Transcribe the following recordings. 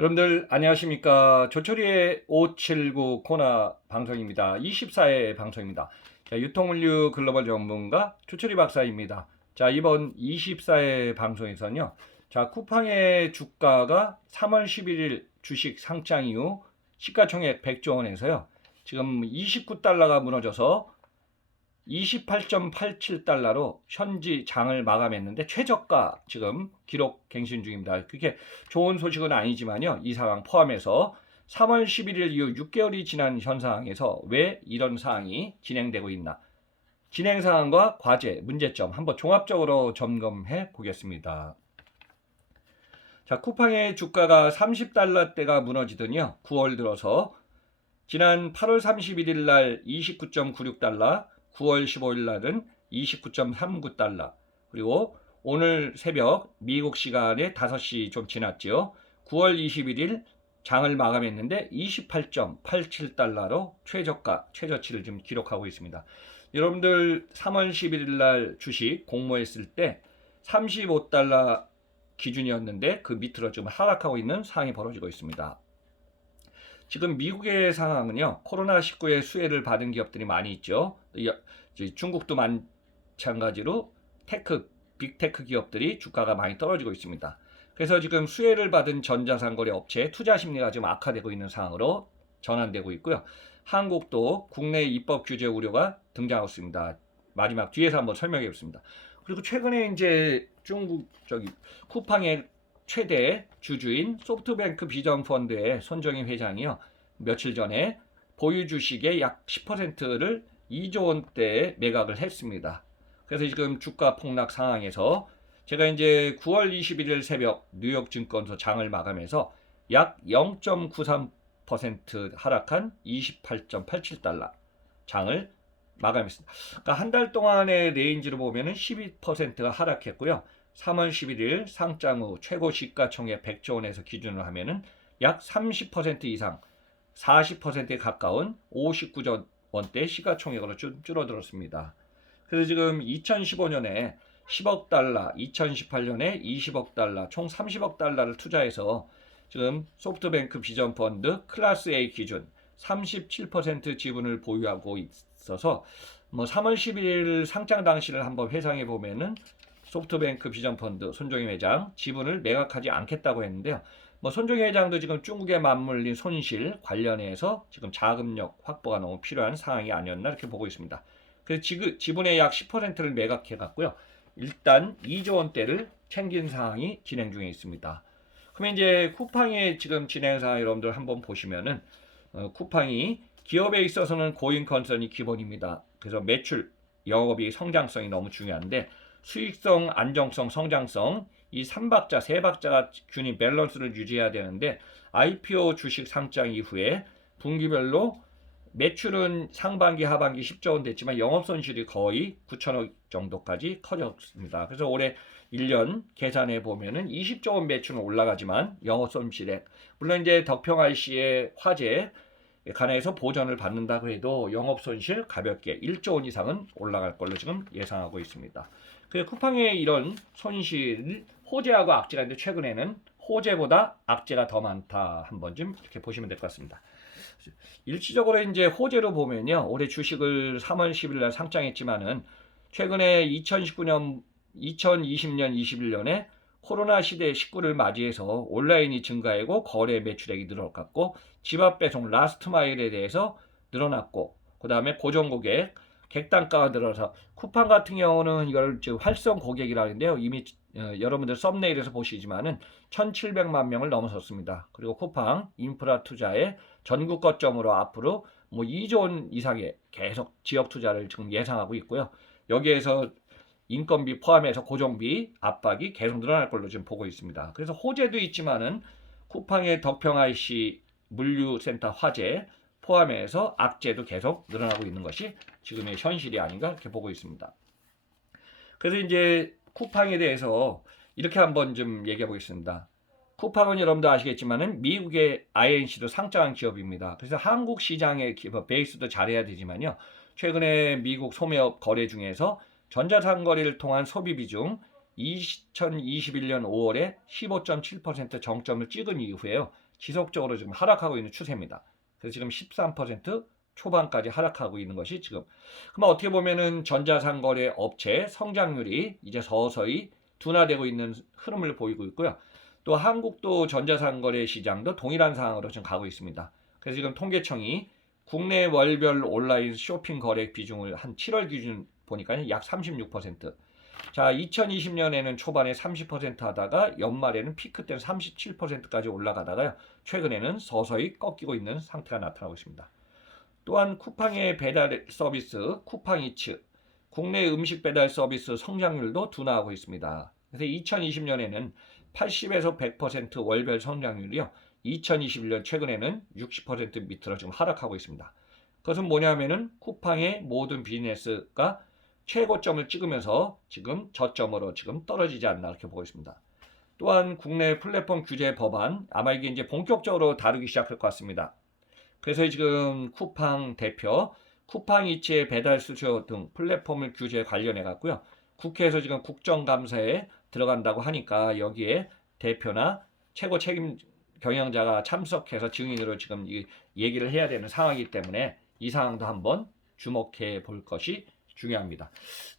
여러분들 안녕하십니까. 조철이의 579 코너 방송입니다. 24회 방송입니다. 자, 유통물류 글로벌 전문가 조철이 박사입니다. 자, 이번 24회 방송에서는요. 자, 쿠팡의 주가가 3월 11일 주식 상장 이후 시가총액 100조 원에서요. 지금 29달러가 무너져서 28.87달러로 현지 장을 마감했는데 최저가 지금 기록 갱신 중입니다. 그게 좋은 소식은 아니지만요. 이 상황 포함해서 3월 11일 이후 6개월이 지난 현 상황에서 왜 이런 상황이 진행되고 있나. 진행 상황과 과제, 문제점 한번 종합적으로 점검해 보겠습니다. 자, 쿠팡의 주가가 30달러대가 무너지더니요. 9월 들어서 지난 8월 31일 날 29.96달러, 9월 15일 날은 29.39달러, 그리고 오늘 새벽 미국 시간에 5시 좀 지났죠. 9월 21일 장을 마감했는데 28.87달러로 최저가, 최저치를 지금 기록하고 있습니다. 여러분들 3월 11일 날 주식 공모했을 때 35달러 기준이었는데 그 밑으로 지금 하락하고 있는 상황이 벌어지고 있습니다. 지금 미국의 상황은요, 코로나19의 수혜를 받은 기업들이 많이 있죠. 중국도 마찬가지로 빅테크 기업들이 주가가 많이 떨어지고 있습니다. 그래서 지금 수혜를 받은 전자상거래 업체의 투자 심리가 지금 악화되고 있는 상황으로 전환되고 있고요. 한국도 국내 입법 규제 우려가 등장하고 있습니다. 마지막 뒤에서 한번 설명해 보겠습니다. 그리고 최근에 이제 중국 쿠팡의 최대 주주인 소프트뱅크 비전펀드의 손정희 회장이요. 며칠 전에 보유 주식의 약 10%를 2조 원대에 매각을 했습니다. 그래서 지금 주가 폭락 상황에서 제가 이제 9월 21일 새벽 뉴욕 증권소 장을 마감해서 약 0.93% 하락한 28.87달러 장을 마감했습니다. 그러니까 한 달 동안의 레인지로 보면은 12%가 하락했고요. 3월 11일 상장 후 최고 시가총액 100조 원에서 기준으로 하면은 약 30% 이상 40%에 가까운 59조 원대 시가총액으로 줄어들었습니다. 그래서 지금 2015년에 10억 달러, 2018년에 20억 달러, 총 30억 달러를 투자해서 지금 소프트뱅크 비전펀드 클래스 A 기준 37% 지분을 보유하고 있어서 3월 11일 상장 당시를 한번 회상해 보면은 소프트뱅크 비전펀드 손정희 회장 지분을 매각하지 않겠다고 했는데요. 손정희 회장도 지금 중국에 맞물린 손실 관련해서 지금 자금력 확보가 너무 필요한 상황이 아니었나 이렇게 보고 있습니다. 그래서 지분의 약 10%를 매각해 갔고요. 일단 2조 원대를 챙긴 상황이 진행 중에 있습니다. 그러면 이제 쿠팡의 지금 진행 상황 여러분들 한번 보시면은 쿠팡이 기업에 있어서는 고잉 컨선이 기본입니다. 그래서 매출, 영업이익, 성장성이 너무 중요한데 수익성, 안정성, 성장성 이 3박자, 3박자가 균형 밸런스를 유지해야 되는데 IPO 주식 상장 이후에 분기별로 매출은 상반기, 하반기 10조 원 됐지만 영업손실이 거의 9천억 정도까지 커졌습니다. 그래서 올해 1년 계산해 보면은 20조 원 매출은 올라가지만 영업손실액 물론 이제 덕평 IC의 화재 관해서 보전을 받는다고 해도 영업손실 가볍게 1조 원 이상은 올라갈 걸로 지금 예상하고 있습니다. 그 쿠팡의 이런 손실 호재하고 악재가 있는데 최근에는 호재보다 악재가 더 많다 한번 좀 이렇게 보시면 될 것 같습니다. 일시적으로 이제 호재로 보면요. 올해 주식을 3월 10일 날 상장했지만은 최근에 2019년, 2020년, 21년에 코로나 시대 19를 맞이해서 온라인이 증가하고 거래 매출액이 늘어났고 집앞 배송 라스트 마일에 대해서 늘어났고 그다음에 고정 고객 객단가가 늘어서 쿠팡 같은 경우는 이걸 지금 활성 고객이라는데요. 이미 여러분들 썸네일에서 보시지만은 1,700만 명을 넘어섰습니다. 그리고 쿠팡 인프라 투자에 전국 거점으로 앞으로 2조 원 이상의 계속 지역 투자를 지금 예상하고 있고요. 여기에서 인건비 포함해서 고정비 압박이 계속 늘어날 걸로 지금 보고 있습니다. 그래서 호재도 있지만은 쿠팡의 덕평 IC 물류센터 화재 포함해서 악재도 계속 늘어나고 있는 것이 지금의 현실이 아닌가 이렇게 보고 있습니다. 그래서 이제 쿠팡에 대해서 이렇게 한번 좀 얘기해 보겠습니다. 쿠팡은 여러분도 아시겠지만은 미국의 INC도 상장한 기업입니다. 그래서 한국 시장의 기업 베이스도 잘해야 되지만요. 최근에 미국 소매업 거래 중에서 전자상거래를 통한 소비 비중 2021년 5월에 15.7% 정점을 찍은 이후에요. 지속적으로 지금 하락하고 있는 추세입니다. 그래서 지금 13% 초반까지 하락하고 있는 것이 지금. 그럼 어떻게 보면은 전자상거래 업체 성장률이 이제 서서히 둔화되고 있는 흐름을 보이고 있고요. 또 한국도 전자상거래 시장도 동일한 상황으로 지금 가고 있습니다. 그래서 지금 통계청이 국내 월별 온라인 쇼핑 거래 비중을 한 7월 기준 보니까 약 36%. 자, 2020년에는 초반에 30% 하다가 연말에는 피크 때는 37%까지 올라가다가요. 최근에는 서서히 꺾이고 있는 상태가 나타나고 있습니다. 또한 쿠팡의 배달 서비스 쿠팡이츠, 국내 음식 배달 서비스 성장률도 둔화하고 있습니다. 그래서 2020년에는 80에서 100% 월별 성장률이요. 2021년 최근에는 60% 밑으로 지금 하락하고 있습니다. 그것은 뭐냐면은 쿠팡의 모든 비즈니스가 최고점을 찍으면서 지금 저점으로 지금 떨어지지 않나 이렇게 보고 있습니다. 또한 국내 플랫폼 규제 법안 아마 이게 이제 본격적으로 다루기 시작할 것 같습니다. 그래서 지금 쿠팡 대표 쿠팡이츠의 배달 수수료 등 플랫폼을 규제 관련해 갖고요. 국회에서 지금 국정감사에 들어간다고 하니까 여기에 대표나 최고 책임 경영자가 참석해서 증인으로 지금 이 얘기를 해야 되는 상황이기 때문에 이 상황도 한번 주목해 볼 것이 중요합니다.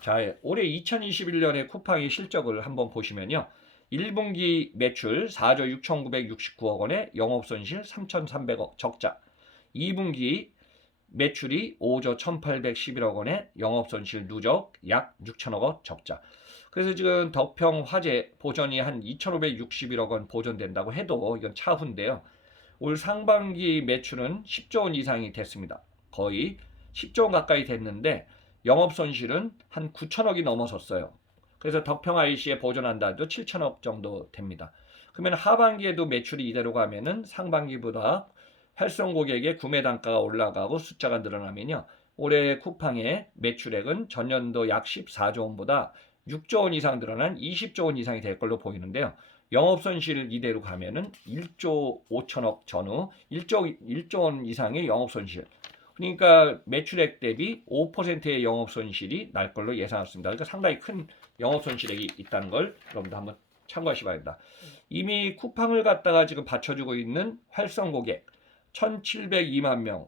자, 올해 2021년의 쿠팡의 실적을 한번 보시면요. 1분기 매출 4조 6,969억 원에 영업손실 3,300억 적자. 2분기 매출이 5조 1,811억 원에 영업손실 누적 약 6천억 원 적자. 그래서 지금 덕평 화재 보전이 한 2,561억 원 보전된다고 해도 이건 차후인데요. 올 상반기 매출은 10조 원 이상이 됐습니다. 거의 10조 원 가까이 됐는데 영업손실은 한 9천억이 넘어섰어요. 그래서 덕평 IC에 보전한다 해도 7천억 정도 됩니다. 그러면 하반기에도 매출이 이대로 가면은 상반기보다 활성 고객의 구매 단가가 올라가고 숫자가 늘어나면요. 올해 쿠팡의 매출액은 전년도 약 14조 원보다 6조 원 이상 늘어난 20조 원 이상이 될 걸로 보이는데요. 영업손실 이대로 가면은 1조 5천억 전후 1조 원 이상의 영업손실. 그러니까 매출액 대비 5%의 영업손실이 날 걸로 예상했습니다. 그러니까 상당히 큰 영업손실액이 있다는 걸 여러분도 한번 참고하시 바랍니다. 이미 쿠팡을 갖다가 지금 받쳐주고 있는 활성 고객 1,702만 명,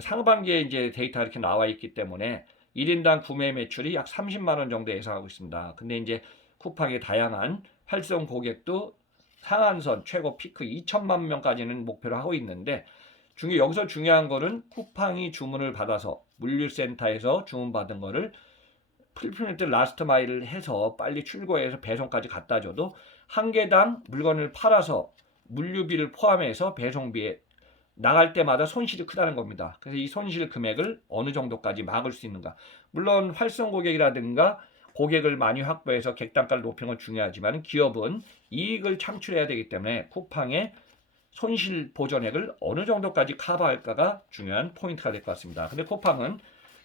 상반기에 이제 데이터 이렇게 나와 있기 때문에 1인당 구매 매출이 약 30만 원 정도 예상하고 있습니다. 근데 이제 쿠팡의 다양한 활성 고객도 상한선 최고 피크 2천만 명까지는 목표로 하고 있는데 여기서 중요한 거는 쿠팡이 주문을 받아서 물류센터에서 주문받은 거를 풀필먼트 라스트 마일을 해서 빨리 출고해서 배송까지 갖다 줘도 한 개당 물건을 팔아서 물류비를 포함해서 배송비에 나갈 때마다 손실이 크다는 겁니다. 그래서 이 손실 금액을 어느 정도까지 막을 수 있는가. 물론 활성 고객이라든가 고객을 많이 확보해서 객단가를 높이는 건 중요하지만 기업은 이익을 창출해야 되기 때문에 쿠팡의 손실 보전액을 어느 정도까지 커버할까가 중요한 포인트가 될 것 같습니다. 근데 쿠팡은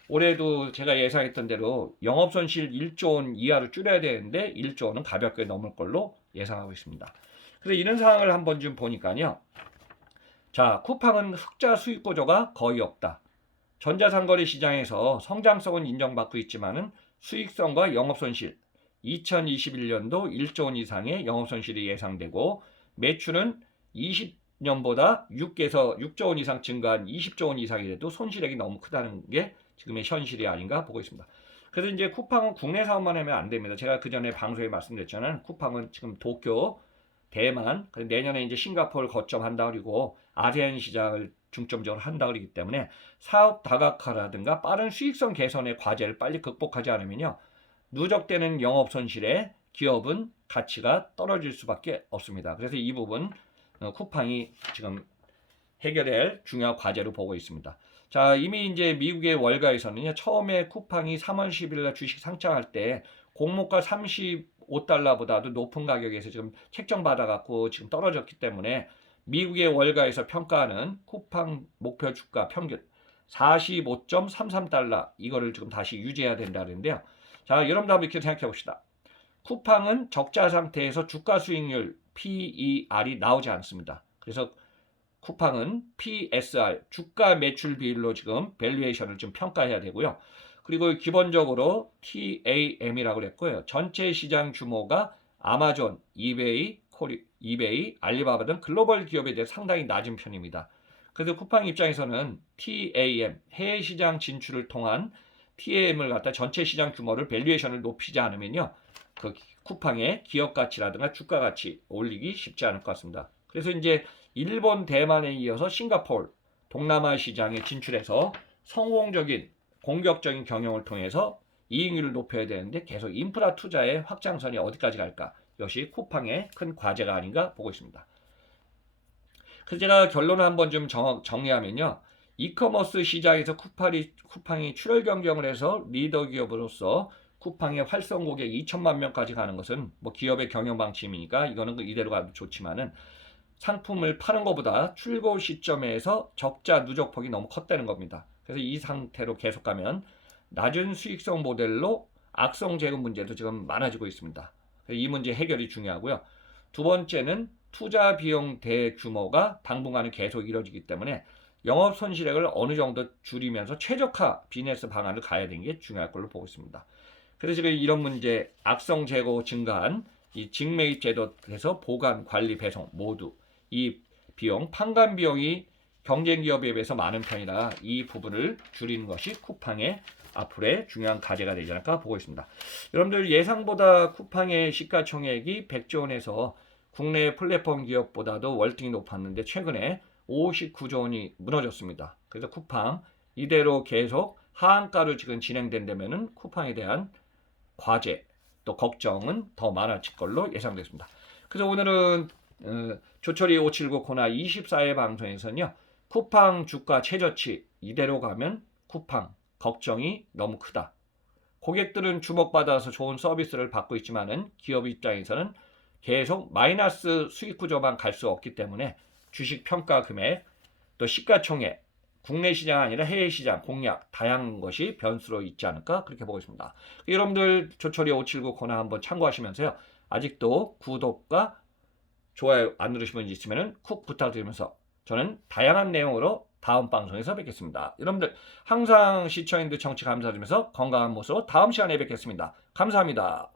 올해도 제가 예상했던 대로 영업손실 1조 원 이하로 줄여야 되는데 1조 원은 가볍게 넘을 걸로 예상하고 있습니다. 그래서 이런 상황을 한번 좀 보니까요. 자, 쿠팡은 흑자 수익 구조가 거의 없다. 전자상거래 시장에서 성장성은 인정받고 있지만은 수익성과 영업손실 2021년도 1조 원 이상의 영업손실이 예상되고 매출은 20년보다 6조 원 이상 증가한 20조 원 이상이라도 손실액이 너무 크다는 게 지금의 현실이 아닌가 보고 있습니다. 그래서 이제 쿠팡은 국내 사업만 하면 안 됩니다. 제가 그 전에 방송에 말씀드렸잖아요. 쿠팡은 지금 도쿄, 대만, 내년에 이제 싱가포르를 거점한다 그리고 아세안 시장을 중점적으로 한다 그러기 때문에 사업 다각화라든가 빠른 수익성 개선의 과제를 빨리 극복하지 않으면요. 누적되는 영업 손실에 기업은 가치가 떨어질 수밖에 없습니다. 그래서 이 부분 쿠팡이 지금 해결할 중요한 과제로 보고 있습니다. 자, 이미 이제 미국의 월가에서는요. 처음에 쿠팡이 3월 10일 날 주식 상장할 때 공모가 35달러보다도 높은 가격에서 지금 책정받아 갖고 지금 떨어졌기 때문에 미국의 월가에서 평가하는 쿠팡 목표 주가 평균 45.33달러 이거를 지금 다시 유지해야 된다는데요. 자, 여러분도 한번 이렇게 생각해 봅시다. 쿠팡은 적자 상태에서 주가 수익률 PER이 나오지 않습니다. 그래서 쿠팡은 PSR 주가 매출 비율로 지금 밸류에이션을 좀 평가해야 되고요. 그리고 기본적으로 TAM이라고 그랬고요. 전체 시장 규모가 아마존, 이베이, 이베이, 알리바바 등 글로벌 기업에 대해 상당히 낮은 편입니다. 그래서 쿠팡 입장에서는 TAM, 해외 시장 진출을 통한 TAM을 갖다 전체 시장 규모를 밸류에이션을 높이지 않으면요, 그 쿠팡의 기업 가치라든가 주가 가치 올리기 쉽지 않을 것 같습니다. 그래서 이제 일본, 대만에 이어서 싱가포르, 동남아 시장에 진출해서 성공적인 공격적인 경영을 통해서 이익률을 높여야 되는데 계속 인프라 투자의 확장선이 어디까지 갈까? 이것이 쿠팡의 큰 과제가 아닌가 보고 있습니다. 그래서 제가 결론을 한번 좀 정리하면요. 이커머스 시장에서 쿠팡이 출혈 경쟁을 해서 리더 기업으로서 쿠팡의 활성 고객 2천만 명까지 가는 것은 뭐 기업의 경영 방침이니까 이거는 이대로 가도 좋지만은 상품을 파는 것보다 출고 시점에서 적자 누적폭이 너무 컸다는 겁니다. 그래서 이 상태로 계속 가면 낮은 수익성 모델로 악성 재고 문제도 지금 많아지고 있습니다. 이 문제 해결이 중요하고요. 두 번째는 투자 비용 대규모가 당분간은 계속 이뤄지기 때문에 영업 손실액을 어느 정도 줄이면서 최적화 비즈니스 방안을 가야 되는 게 중요할 걸로 보고 있습니다. 그래서 지금 이런 문제, 악성 재고 증가한 이 직매입 제도에서 보관, 관리, 배송 모두 이 비용, 판관 비용이 경쟁 기업에 비해서 많은 편이라 이 부분을 줄이는 것이 쿠팡의 앞으로의 중요한 과제가 되지 않을까 보고 있습니다. 여러분들 예상보다 쿠팡의 시가총액이 100조 원에서 국내 플랫폼 기업보다도 월등히 높았는데 최근에 59조 원이 무너졌습니다. 그래서 쿠팡 이대로 계속 하한가로 지금 진행된다면은 쿠팡에 대한 과제 또 걱정은 더 많아질 걸로 예상됐습니다. 그래서 오늘은 조철이 579 코나 24회 방송에서는요. 쿠팡 주가 최저치 이대로 가면 쿠팡 걱정이 너무 크다. 고객들은 주목받아서 좋은 서비스를 받고 있지만은 기업 입장에서는 계속 마이너스 수익 구조만 갈 수 없기 때문에 주식 평가 금액 또 시가총액 국내 시장 아니라 해외 시장 공략 다양한 것이 변수로 있지 않을까 그렇게 보고 있습니다. 여러분들 조철이 579 코너 한번 참고하시면서요. 아직도 구독과 좋아요 안 누르신 분 있으면 쿡 부탁드리면서 저는 다양한 내용으로 다음 방송에서 뵙겠습니다. 여러분들 항상 시청해주신 청취 감사드리면서 건강한 모습으로 다음 시간에 뵙겠습니다. 감사합니다.